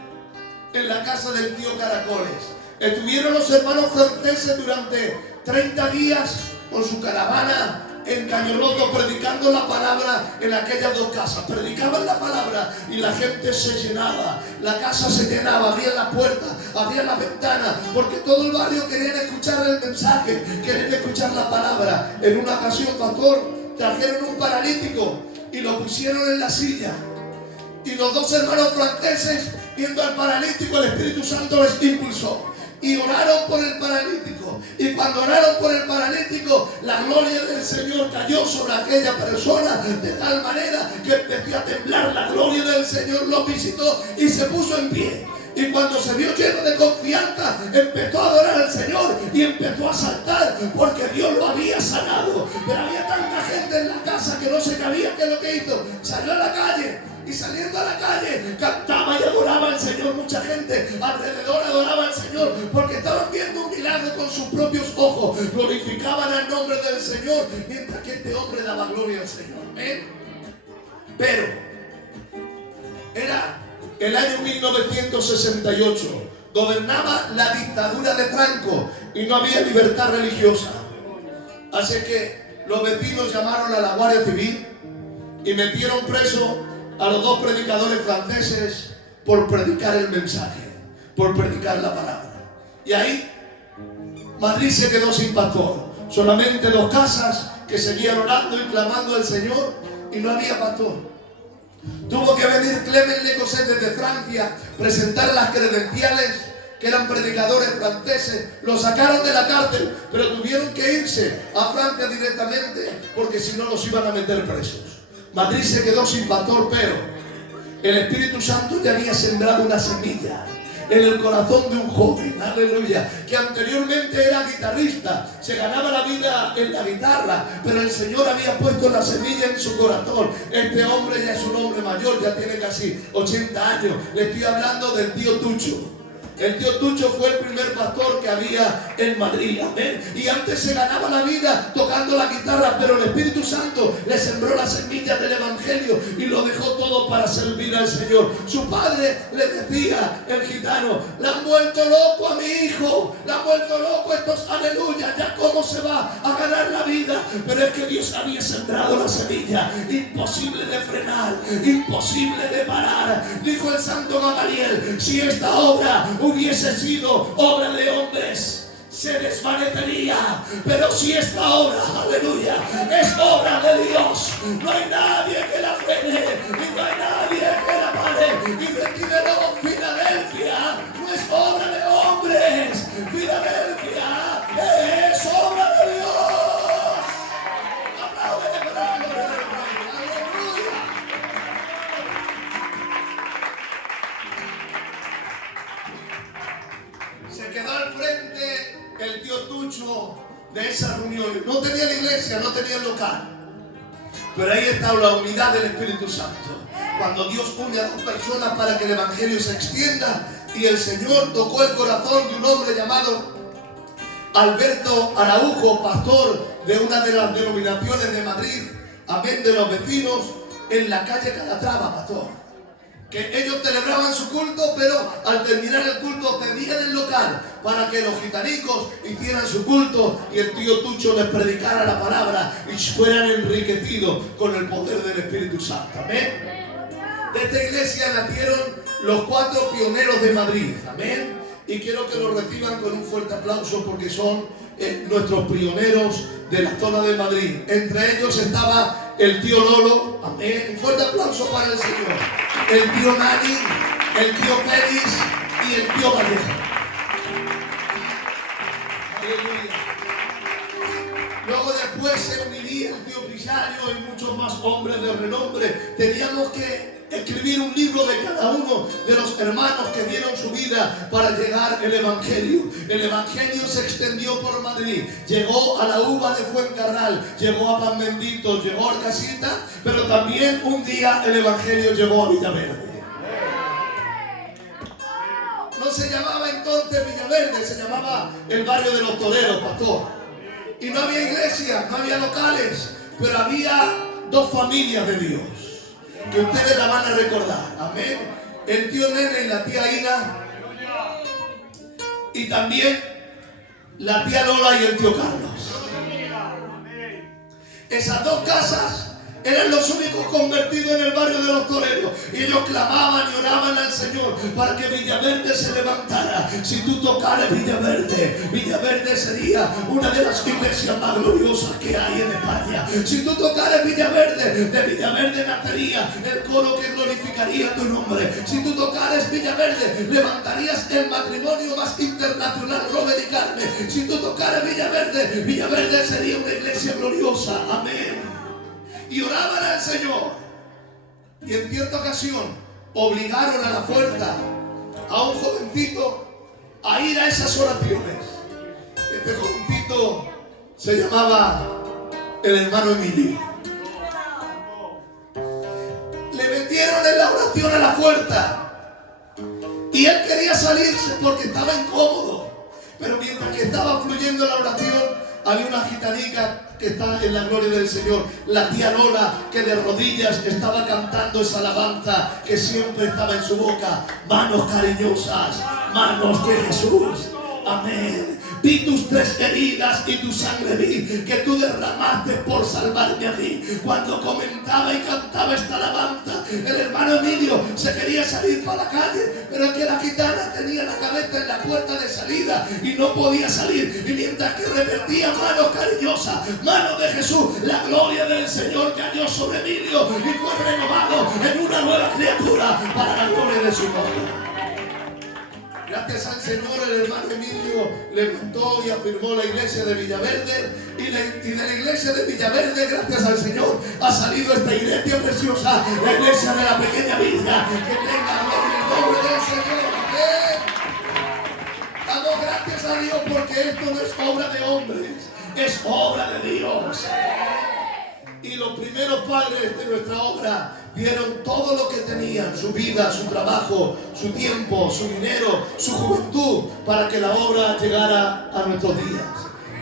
en la casa del tío Caracoles. Estuvieron los hermanos franceses durante 30 días con su caravana en Cañoloto predicando la palabra en aquellas dos casas. Predicaban la palabra y la gente se llenaba. La casa se llenaba, abrían las puertas, abrían las ventanas, porque todo el barrio quería escuchar el mensaje, querían escuchar la palabra. En una ocasión, pastor, trajeron un paralítico y lo pusieron en la silla. Y los dos hermanos franceses, viendo al paralítico, el Espíritu Santo les impulsó. Y oraron por el paralítico. Y cuando oraron por el paralítico, la gloria del Señor cayó sobre aquella persona de tal manera que empezó a temblar. La gloria del Señor lo visitó y se puso en pie. Y cuando se vio lleno de confianza, empezó a adorar al Señor y empezó a saltar porque Dios lo había sanado. Pero había tanta gente en la casa que no se cabía. ¿Qué es lo que hizo? Salió a la calle. Y saliendo a la calle, cantaba y adoraba al Señor. Mucha gente alrededor adoraba al Señor porque estaban viendo un milagro con sus propios ojos. Glorificaban el nombre del Señor mientras que este hombre daba gloria al Señor. ¿Ven? Pero era el año 1968. Gobernaba la dictadura de Franco y no había libertad religiosa. Así que los vecinos llamaron a la Guardia Civil y metieron preso a los dos predicadores franceses por predicar el mensaje, por predicar la palabra. Y ahí Madrid se quedó sin pastor. Solamente dos casas que seguían orando y clamando al Señor y no había pastor. Tuvo que venir Clement Lecosset desde Francia, presentar las credenciales, que eran predicadores franceses. Los sacaron de la cárcel, pero tuvieron que irse a Francia directamente porque si no los iban a meter presos. Madrid se quedó sin pastor, pero el Espíritu Santo ya había sembrado una semilla en el corazón de un joven, aleluya, que anteriormente era guitarrista, se ganaba la vida en la guitarra, pero el Señor había puesto la semilla en su corazón. Este hombre ya es un hombre mayor, ya tiene casi 80 años. Le estoy hablando del tío Tucho. El tío Tucho fue el primer pastor que había en Madrid, amén. Y antes se ganaba la vida tocando la guitarra, pero el Espíritu Santo le sembró las semillas del Evangelio y lo dejó todo para servir al Señor. Su padre le decía, el gitano: le han vuelto loco a mi hijo, le han vuelto loco estos, aleluya, ya cómo se va a ganar la vida. Pero es que Dios había sembrado la semilla, imposible de frenar, imposible de parar. Dijo el santo Gamaliel: si esta obra hubiese sido obra de hombres, se desvanecería, pero si esta obra, aleluya, es obra de Dios, no hay nadie que la frene y no hay nadie que la pare. Y retírenlo, Filadelfia no es obra de hombres, Filadelfia es obra de Dios. Apláudele para la gloria del Rey, aleluya. Se quedó al frente el tío Tucho de esas reuniones. No tenía la iglesia, no tenía el local, pero ahí está la unidad del Espíritu Santo. Cuando Dios une a dos personas para que el Evangelio se extienda. Y el Señor tocó el corazón de un hombre llamado Alberto Araujo, pastor de una de las denominaciones de Madrid, amén, de los vecinos, en la calle Calatrava, pastor. Que ellos celebraban su culto, pero al terminar el culto cedían el local para que los gitanicos hicieran su culto y el tío Tucho les predicara la palabra y fueran enriquecidos con el poder del Espíritu Santo. Amén. De esta iglesia nacieron los 4 pioneros de Madrid. Amén. Y quiero que los reciban con un fuerte aplauso porque son nuestros pioneros de la zona de Madrid. Entre ellos estaba el tío Lolo. Amén. Un fuerte aplauso para el Señor. El tío Nani, el tío Pérez y el tío Vallejo. Aleluya. Luego después se uniría el tío Pisario y muchos más hombres de renombre. Teníamos que escribir un libro de cada uno de los hermanos que dieron su vida para llegar el Evangelio. El Evangelio se extendió por Madrid, llegó a la Uva de Fuencarral, llegó a Pan Bendito, llegó a Orcasita, pero también un día el Evangelio llegó a Villaverde. No se llamaba entonces Villaverde, se llamaba el barrio de los toreros, pastor. Y no había iglesia, no había locales, pero había 2 familias de Dios que ustedes la van a recordar. Amén. El tío Nene y la tía Ina, y también la tía Lola y el tío Carlos. Esas dos casas eran los únicos convertidos en el barrio de los Toreros. Y ellos clamaban y oraban al Señor para que Villaverde se levantara. Si tú tocaras Villaverde, Villaverde sería una de las iglesias más gloriosas que hay en España. Si tú tocaras Villaverde, de Villaverde nacería el coro que glorificaría tu nombre. Si tú tocaras Villaverde, levantarías el matrimonio más internacional, Robert y Carmen. Si tú tocaras Villaverde, Villaverde sería una iglesia gloriosa. Amén. Y oraban al Señor. Y en cierta ocasión obligaron a la fuerza a un jovencito a ir a esas oraciones. Este jovencito se llamaba el hermano Emilio. Le metieron en la oración a la fuerza y él quería salirse porque estaba incómodo. Pero mientras que estaba fluyendo la oración, había una gitanica que está en la gloria del Señor, la tía Lola, que de rodillas estaba cantando esa alabanza que siempre estaba en su boca. Manos cariñosas, manos de Jesús. Amén. Vi tus 3 heridas y tu sangre vi que tú derramaste por salvarme a mí. Cuando comentaba y cantaba esta alabanza, el hermano Emilio se quería salir para la calle, pero es que la gitana tenía la cabeza en la puerta de salida y no podía salir. Y mientras que repetía manos cariñosas, manos de Jesús, la gloria del Señor cayó sobre Emilio y fue renovado en una nueva criatura para la gloria de su nombre. Gracias al Señor, el hermano Emilio levantó y afirmó la iglesia de Villaverde. Y de la iglesia de Villaverde, gracias al Señor, ha salido esta iglesia preciosa, la iglesia de la pequeña villa. Que tenga gloria el nombre del Señor. Amén. Damos gracias a Dios porque esto no es obra de hombres, es obra de Dios. Y los primeros padres de nuestra obra dieron todo lo que tenían, su vida, su trabajo, su tiempo, su dinero, su juventud, para que la obra llegara a nuestros días.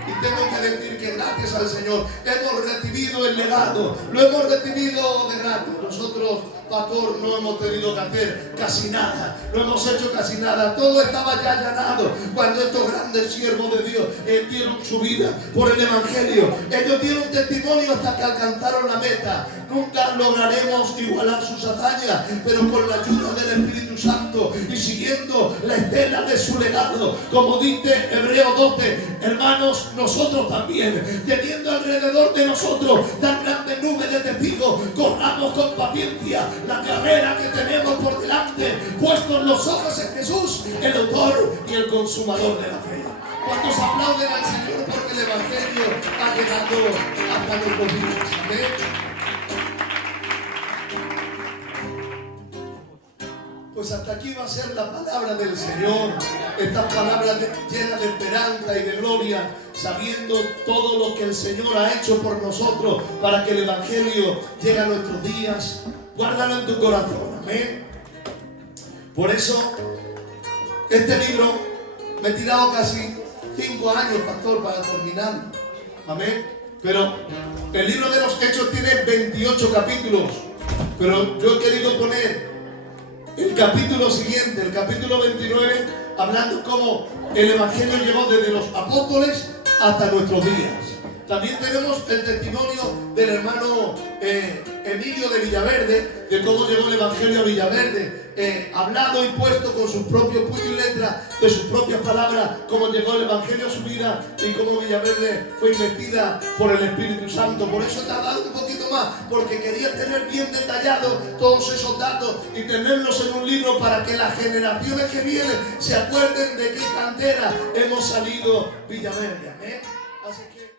Y tengo que decir que gracias al Señor hemos recibido el legado, lo hemos recibido de gratis. Nosotros, pastor, no hemos tenido que hacer casi nada, no hemos hecho casi nada, todo estaba ya allanado cuando estos grandes siervos de Dios dieron su vida por el Evangelio. Ellos dieron testimonio hasta que alcanzaron la meta. Nunca lograremos igualar sus hazañas, pero con la ayuda del Espíritu Santo y siguiendo la estela de su legado, como dice Hebreos 12, hermanos, nosotros también, teniendo alrededor de nosotros tan grande nube de testigos, corramos con paciencia la carrera que tenemos por delante, puestos los ojos en Jesús, el autor y el consumador de la fe. ¿Cuántos aplauden al Señor porque el Evangelio ha llegado hasta nuestros días? Amén. Pues hasta aquí va a ser la palabra del Señor, esta palabra llena de esperanza y de gloria, sabiendo todo lo que el Señor ha hecho por nosotros para que el Evangelio llegue a nuestros días. Guárdalo en tu corazón, amén. Por eso, este libro me he tirado casi 5 años, pastor, para terminarlo, amén. Pero el libro de los Hechos tiene 28 capítulos, pero yo he querido poner el capítulo siguiente, el capítulo 29, hablando cómo el Evangelio llegó desde los apóstoles hasta nuestros días. También tenemos el testimonio del hermano Emilio de Villaverde, de cómo llegó el Evangelio a Villaverde, hablado y puesto con sus propios puños y letras, de sus propias palabras, cómo llegó el Evangelio a su vida y cómo Villaverde fue investida por el Espíritu Santo. Por eso he tardado un poquito más, porque quería tener bien detallados todos esos datos y tenerlos en un libro para que las generaciones que vienen se acuerden de qué cantera hemos salido Villaverde. Amén. Así que